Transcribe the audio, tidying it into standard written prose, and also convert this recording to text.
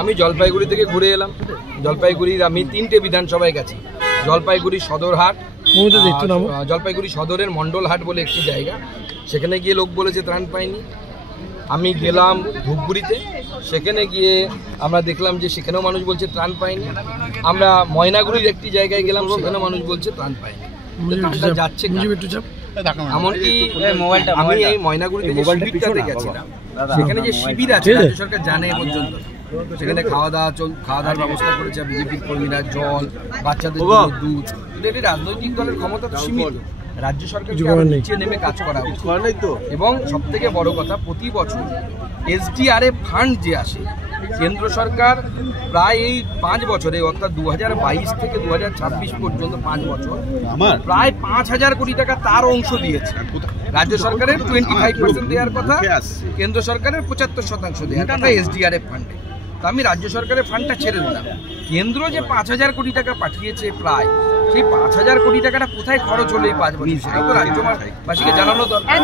আমি জলপাইগুড়ি থেকে ঘুরে এলাম। জলপাইগুড়ির আমি 3টে বিধানসভায় গেছি। জলপাইগুড়ি সদরহাট, জলপাইগুড়ি সদরের মন্ডলহাট বলে একটি জায়গা, সেখানে গিয়ে লোক বলেছে ত্রাণ পায়নি। আমি গেলাম ধূপগুড়িতে, সেখানে গিয়ে আমরা দেখলাম যে সেখানেও মানুষ বলছে ত্রাণ পায়নি। আমরা ময়নাগুড়ির একটি জায়গায় গেলাম, সেখানেও মানুষ বলছে ত্রাণ পায়নি। যাচ্ছে এমনকি আমি এই ময়নাগুড়িতে শিবিরটাতে গেছিলাম, সেখানে যে শিবির আছে রাজ্য সরকার জানে পর্যন্ত, সেখানে খাওয়া দাওয়ার ব্যবস্থা করেছে বিজেপির কর্মীরা, জল, বাচ্চাদের দুধ। এটি রাজনৈতিক দলের ক্ষমতা তো সীমিত, রাজ্য সরকারকে নিচে নেমে কাজ করা উচিত। এবং সব থেকে বড় কথা, প্রতি বছর SDRF ফান্ড যে আসে, কেন্দ্র সরকার প্রায় এই 5 বছরে, অর্থাৎ 2022 থেকে 2026 পর্যন্ত 5 বছর প্রায় 5,000 কোটি টাকা তার অংশ দিয়েছে। রাজ্য সরকারের 25% দেওয়ার কথা, কেন্দ্র সরকারের 75% দেওয়ার কথা SDRF ফান্ডে। তা আমি রাজ্য সরকারের ফান্ডটা ছেড়ে দিলাম, কেন্দ্র যে 5,000 কোটি টাকা পাঠিয়েছে প্রায়, সেই 5,000 কোটি টাকাটা কোথায় খরচ হলো এই 5 বছর, সেটা তো রাজ্যবাসীকে জানানো দরকার।